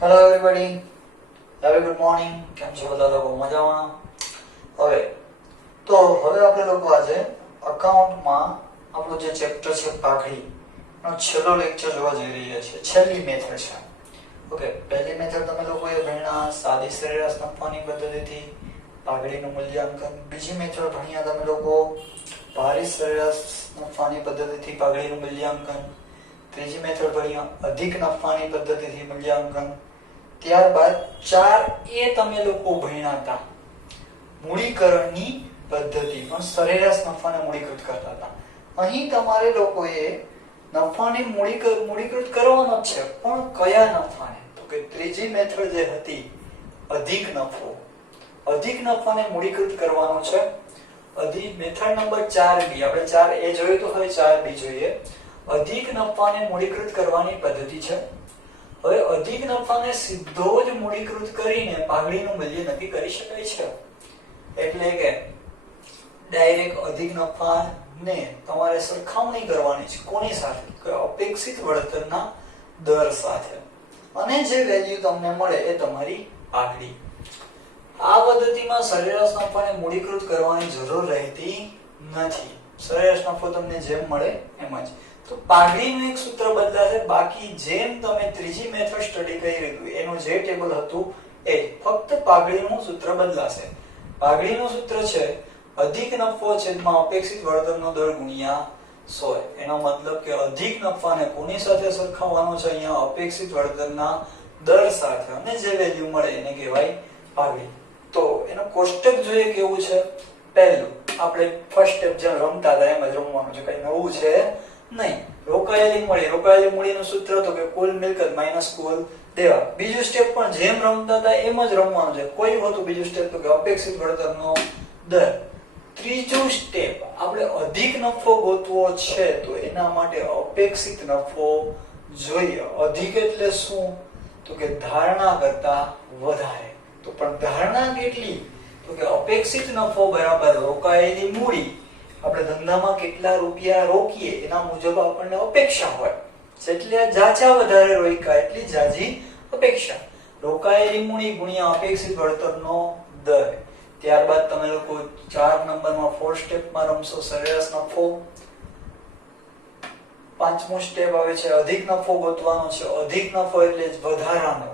Hello everybody, have good morning. કેમ છો બધા લોકો? મજામાં? હવે આપણે લોકો આજે અકાઉન્ટમાં આપણું જે ચેપ્ટર છે પાઘડી નો છેલ્લો લેક્ચર જોવા જઈ રહ્યા છીએ. છેલ્લી મેથડ છે. ઓકે, પહેલી મેથડ તમે લોકોએ ભણ્યા સાદી સરેરાશ નફાની પદ્ધતિથી પાઘડીનું મૂલ્યાંકન. બીજી મેથડ ભણ્યા તમે લોકો ભારી સરેરાશ નફાની પદ્ધતિથી પાઘડીનું મૂલ્યાંકન. ત્રીજી મેથડ ભણ્યા અધિક નફાની પદ્ધતિથી મૂલ્યાંકન. ત્યારબાદ 4A તમે લોકો ભણ્યા હતા મૂડીકરણની પદ્ધતિમાં સરેરાશ નફાને મૂડીકૃત કરતા હતા. અહીં તમારે લોકોએ નફાને મૂડીકૃત કરવાનો જ છે, પણ કયા નફાને? તો કે ત્રીજી મેથડ જે હતી અધિક નફો, અધિક નફાને મૂડીકૃત કરવાનો છે. મેથડ નંબર 4B, આપણે 4A જોયું તો હવે 4B જોઈએ. અધિક નફાને મૂડીકૃત કરવાની પદ્ધતિ છે. હવે અધિક નફાને સીધો જ મૂડીકૃત કરીને પાઘડીનું મૂલ્ય નક્કી કરી શકાય છે. એટલે કે ડાયરેક્ટ અધિક નફાને તમારે સરખામણી કરવાની છે. કોની સાથે? કે અપેક્ષિત વળતરના દર સાથે, અને જે વેલ્યુ તમને મળે એ તમારી પાઘડી. આ પદ્ધતિમાં સરેરાશ નફાને મૂડીકૃત કરવાની જરૂર રહેતી નથી. સરેરાશ નફો તમને જેમ મળે એમ જ. તો પાઘડીનું એક સૂત્ર બદલાશે, બાકી જેમ તમે ત્રીજી મેથડ સ્ટડી કરી હતી એનું જે ટેબલ હતું એ ફક્ત પાઘડીનું સૂત્ર બદલાશે. પાઘડીનું સૂત્ર છે અધિક નફો છેદમાં અપેક્ષિત વળતરનો દર ગુણ્યા 100. એનો મતલબ કે અધિક નફાને કોની સાથે સરખાવવાનો છે? અહીંયા અપેક્ષિત વળતરના દર સાથે, અને જે વેલ્યુ મળે એને કહેવાય પાઘડી. તો એનો કોષ્ટક જોઈએ કેવું છે. પહેલું આપણે ફર્સ્ટ સ્ટેપ જેમ રમતા હતા એમ જ રમવાનું છે, કઈ નવું છે નહીં. રોકાયેલી મૂડીનું સૂત્ર તો કે કુલ મિલકત માઈનસ કુલ દેવા. બીજું સ્ટેપ પણ જેમ રમતા હતા એમ જ રમવાનું છે. કોઈ હતું બીજું સ્ટેપ તો કે અપેક્ષિત વળતરનો દર. ત્રીજું સ્ટેપ આપણે અધિક નફો ગોતવો છે, તો એના માટે અપેક્ષિત નફો જોઈએ. અધિક એટલે શું? તો કે ધારણા કરતા વધારે. તો પણ ધારણા કેટલી? તો કે અપેક્ષિત નફો બરાબર રોકાયેલી મૂડી. આપણે ધંધામાં કેટલા રૂપિયા રોકીએ એના મુજબ આપણને અપેક્ષા હોય. જેટલે જાજા વધારે રોક્યા એટલી જાજી અપેક્ષા. રોકાયેલી મૂડી ગુણ્યા અપેક્ષિત વળતરનો દર. ત્યારબાદ તમે લોકો 4 નંબરમાં 4 સ્ટેપમાં રમશો સરેરાશ નફો. પાંચમો સ્ટેપ આવે છે અધિક નફો ગોતવાનો છે. અધિક નફો એટલે વધારાનો.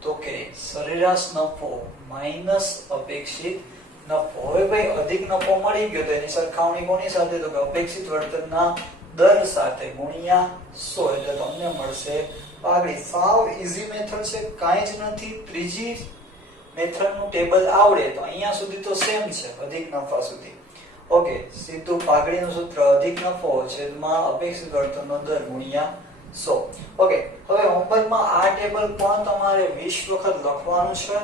તો કે સરેરાશ નફો માઈનસ અપેક્ષિત નફો. હવે ભાઈ અધિક નફો મળી ગયો તો એની સરખામણી કોની સાથે? તો કે અપેક્ષિત વળતરના દર સાથે ગુણ્યા 100 એટલે તમને મળશે પાઘડી. સાવ ઈઝી મેથડ છે, કાંઈ જ નથી. ત્રીજી મેથડનું ટેબલ આવડે તો અહીંયા સુધી તો સેમ છે, અધિક નફા સુધી. ઓકે, સીધું પાઘડીનું સૂત્ર અધિક નફો છેદમાં અપેક્ષિત વળતરનો દર ગુણ્યા 100. ઓકે, હવે હોમવર્કમાં આ ટેબલ પણ તમારે 20 વખત લખવાનું છે.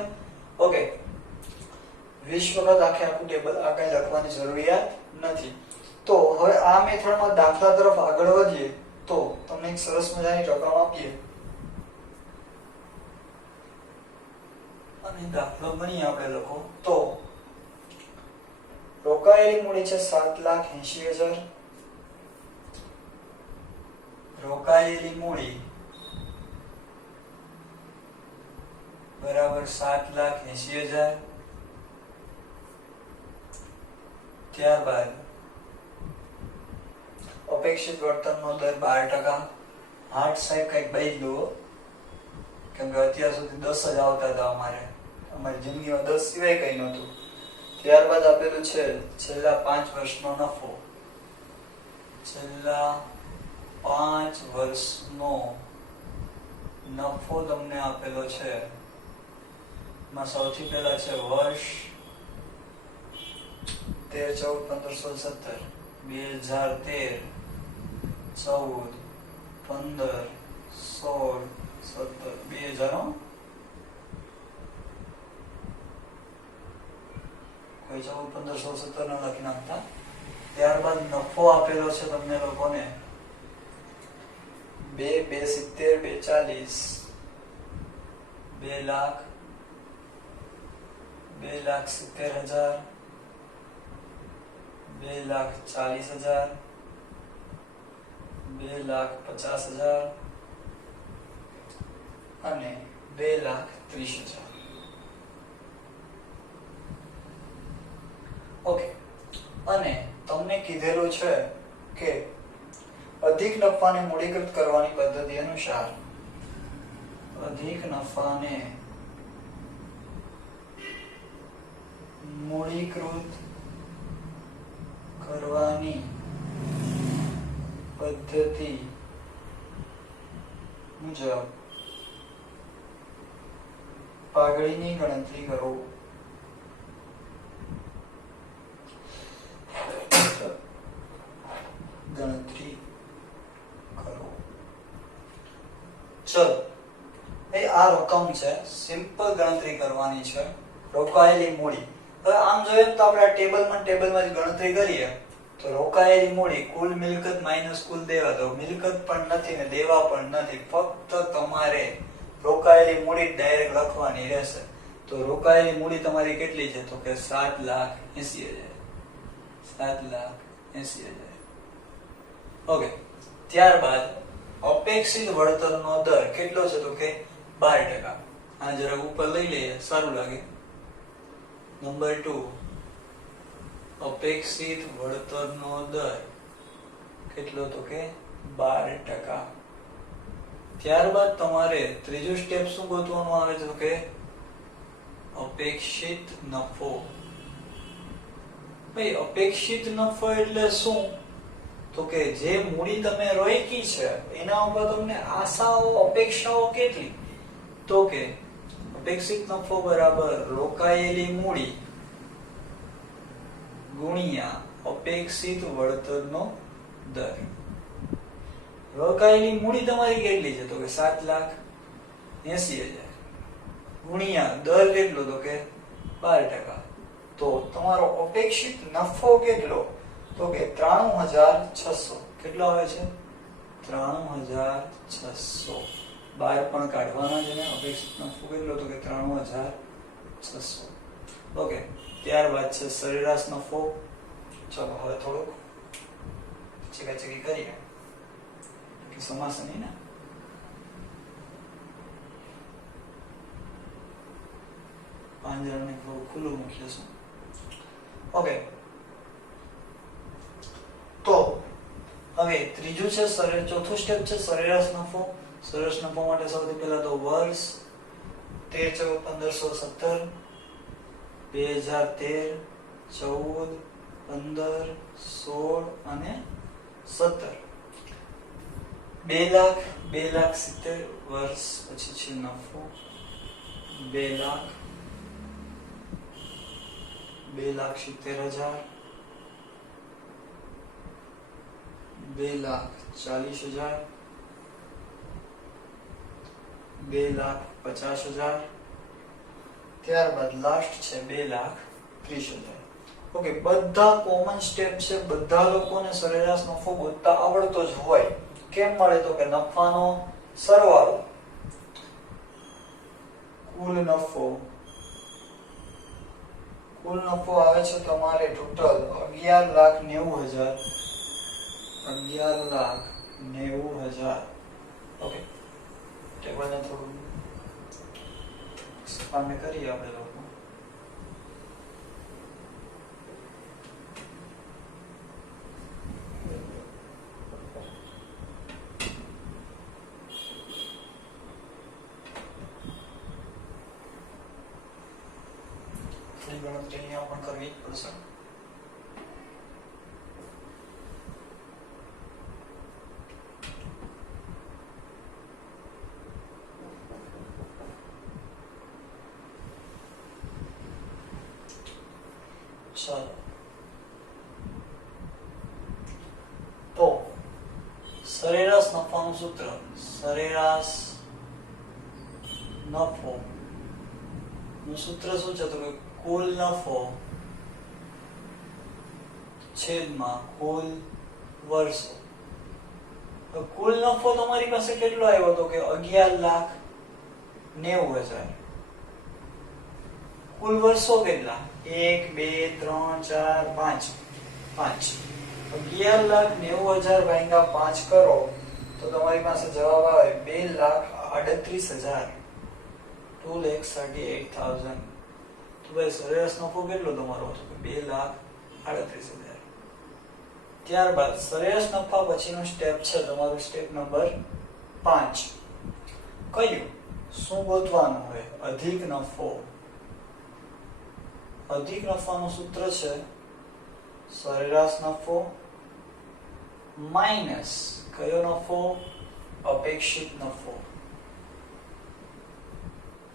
ઓકે, 20 વખત આખું ટેબલ આ કઈ લખવાની જરૂરિયાત નથી. તો હવે આ મેથડમાં દાખલા તરફ આગળ વધીએ તો તમને એક સરસ મજાની રકમ આપીએ અને દાખલો ગણીએ આપણે લોકો. તો રોકાયેલી મૂડી છે 7,80,000. રોકાયેલી મૂડી બરાબર 7,80,000. ત્યારબાદ અપેક્ષિત વળતરનો દર 12%. હાર્ટ સાહેબ કઈક બદલો, કેમ કે અત્યાર સુધી 10 જ આવતા હતા અમારી જિંદગીમાં 10 સિવાય કઈ નહોતું. ત્યારબાદ આપેલું છે છેલ્લા 5 વર્ષનો નફો. છેલ્લા 5 વર્ષનો નફો તમને આપેલો છે. માં સૌથી પહેલા છે વર્ષ 13, 14, 15, 16, 17, 2013, 14, 15, 16, 17, 2000. કોઈ 14, 15, 16, 17 ના લખી નાખતા. ત્યારબાદ નફો આપેલો છે તમને લોકોને 2, 270, 240, 2,70,000, 2,40,000, 2,50,000 અને 2,30,000. ઓકે, અને તમને કીધેલું છે કે અધિક નફાને મૂડીકૃત કરવાની પદ્ધતિ અનુસાર અધિક નફાને મૂડીકૃત કરવાની પદ્ધતિ મુજબ પાઘડીની ગણતરી કરો. ગણતરી કરો. ચલો, એ આ રકમ છે, સિમ્પલ ગણતરી કરવાની છે, રોકાયેલી મૂડી. હવે આમ જોઈએ તો આપણે આ ટેબલમાં જ ગણતરી કરીએ તો રોકાયેલી મૂડી કુલ મિલકત માઈનસ કુલ દેવા. તો મિલકત પણ નથી ને દેવા પણ નથી, ફક્ત તમારે રોકાયેલી મૂડી ડાયરેક્ટ લખવાની રહેશે. તો રોકાયેલી મૂડી તમારી કેટલી છે? તો કે 7,80,000. 7,80,000. ઓકે, ત્યારબાદ અપેક્ષિત વળતરનો દર કેટલો છે? તો કે 12%. આ જરા ઉપર લઈ લઈએ, સારું લાગે. નંબર 2, અપેક્ષિત વળતરનો દર કેટલો? તો કે 12%. ત્યારબાદ તમારે ત્રીજું સ્ટેપ શું ગોતવાનું આવે છે? તો કે અપેક્ષિત નફો. ભાઈ અપેક્ષિત નફો એટલે શું? તો કે જે મૂડી તમે રોકી છે એના ઉપર તમને આશાઓ, અપેક્ષાઓ કેટલી? તો કે અપેક્ષિત નફો બરાબર રોકાયેલી મૂડી ગુણ્યા અપેક્ષિત વળતરનો દર. રોકાયેલી મૂડી તમારી કેટલી છે? તો કે 7,80,000 ગુણ્યા દર કેટલો? તો કે 12%. તો તમારો અપેક્ષિત નફો કેટલો? તો કે 93,600. કેટલો આવે છે? 93,600. 12 પણ કાઢવાના છે ને. અપેક્ષિત નફો કેટલો? તો કે 93,600. ઓકે, ત્યારબાદ છે સરેરાશ નફો. ચલો હવે થોડુંક ચેકાચેકી કરીએ કે સમાસ નહીં ને. પાંજરાને થોડું ખુલ્લું મૂકી દઈશું. ઓકે, તો હવે ત્રીજું છે ચોથું સ્ટેપ છે સરેરાશ નફો. સરેરાશ નફો માટે સૌથી પહેલા તો વર્ષ 13, 14, 15, 2013, 14, 15, 16 અને 17. 2,70,000 વર્ષ પછી છે નફો 2,70,000, 2,40,000, 2,50,000. ત્યારબાદ લાસ્ટ છે 2,30,000. ઓકે, બધા કોમન સ્ટેપ છે. બધા લોકોને સરેરાશ નફો ગોતતા આવડતો જ હોય. કેમ મળે? તો કે નફાનો સરવાળો, કુલ નફો આવે છે તમારે ટોટલ 11,90,000. 11,90,000. ઓકે, ટેબલને થોડું સામે કરીએ આપણે લોકો. ગણતરી અહીંયા પણ કરવી જ પડશે. ચાલો, તો સરેરાશ નફાનું સૂત્ર. સરેરાશ નફો નું સૂત્ર શું છે? તો કે કુલ નફો છેદમાં કુલ વર્ષો. તો કુલ નફો તમારી પાસે કેટલો આવ્યો? તો કે 11,90,000. કુલ વર્ષો કેટલા? 1, 2, 3, 4, 5. 11,90,000 ભાગ્યા 5 કરો તો તમારી પાસે જવાબ આવે 2,38,000. 2,38,000. તો ભાઈ સરેરાશ નફો કેટલો તમારો હતો? 2,38,000. ત્યારબાદ સરેરાશ નફા પછીનો સ્ટેપ છે તમારું સ્ટેપ નંબર 5. કયું? શું ગોતવાનું હોય? અધિક નફો. અધિક નફાનું સૂત્ર છે સરેરાશ નફો માઇનસ કયો નફો? અપેક્ષિત નફો.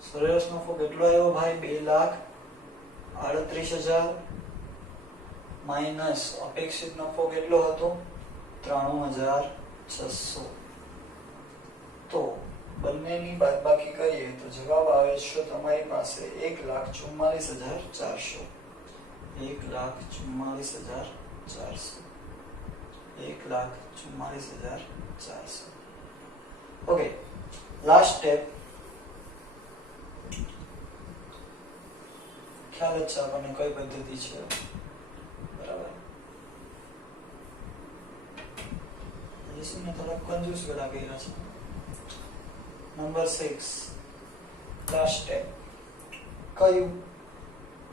સરેરાશ નફો કેટલો આવ્યો ભાઈ? 2,38,000 માઇનસ અપેક્ષિત નફો કેટલો હતો? 93,600. તો બંનેની બાદબાકી કરીએ તો જવાબ આવે છે તમારી પાસે 1,44,400. 1,44,400. 1,44,400. Okay, last step. ખ્યાલ જ છે આપણને કઈ પદ્ધતિ છે, બરાબર? જીસીને થોડા કંજૂસ ગળા કર્યા છે. Number 6, last step. કયું?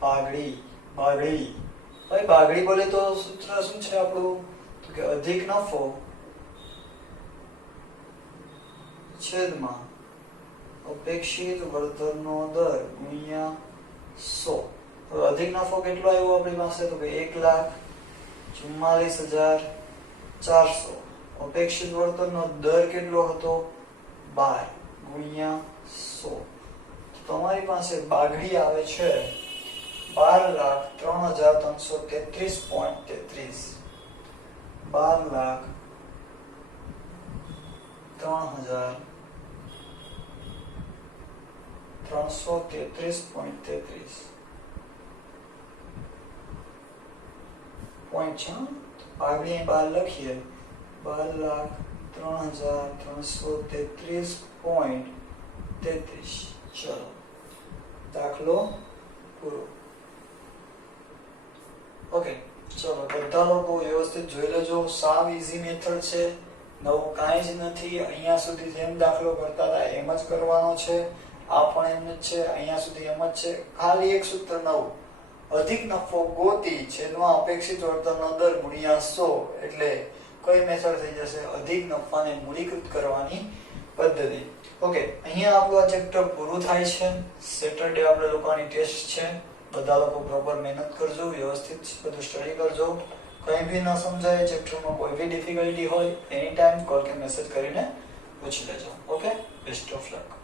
ભાગડી. ભાગડી. ભાઈ ભાગડી બોલે તો સૂત્ર શું છે આપણું? તો કે અધિક નફો છેદમાં અપેક્ષિત વળતરનો દર ગુણ્યા 100. હવે અધિક નફો કેટલો આવ્યો આપણી પાસે? તો કે 1,44,400. અપેક્ષિત વળતરનો દર કેટલો હતો? 12 ગુણ્યા 100. તો તમારી પાસે બાગડી આવે છે 12,03,333.33. 12,03,333.33 પોઈન્ટ છે. આગળ 12 લખીએ. 12,03,333.33. ચલો, દાખલો પૂરો. ઓકે, ચલો બધા લોકો વ્યવસ્થિત જોઈ લેજો. સાવ ઈઝી મેથડ છે, નવું કાંઈ જ નથી. અહીંયા સુધી જેમ દાખલો કરતા હતા એમ જ કરવાનો છે. આ પણ એમ જ છે, અહીંયા સુધી એમ જ છે. ખાલી એક સૂત્ર નવું, અધિક નફો ગોતી છેદમાં અપેક્ષિત વળતરનો દર ગુણ્યા 100. એટલે કઈ મેથડ થઈ જશે? અધિક નફાને મૂડીકૃત કરવાની પદ્ધતિ. ઓકે, અહીંયા આપણું આ ચેપ્ટર પૂરું થાય છે. સેટરડે આપણે લોકોની ટેસ્ટ છે. બધા લોકો પ્રોપર મહેનત કરજો, વ્યવસ્થિત બધું સ્ટડી કરજો. કંઈ બી ન સમજાય, ચેપ્ટરમાં કોઈ બી ડિફિકલ્ટી હોય, એની ટાઈમ કોલ કે મેસેજ કરીને પૂછી લેજો. Okay, best of luck.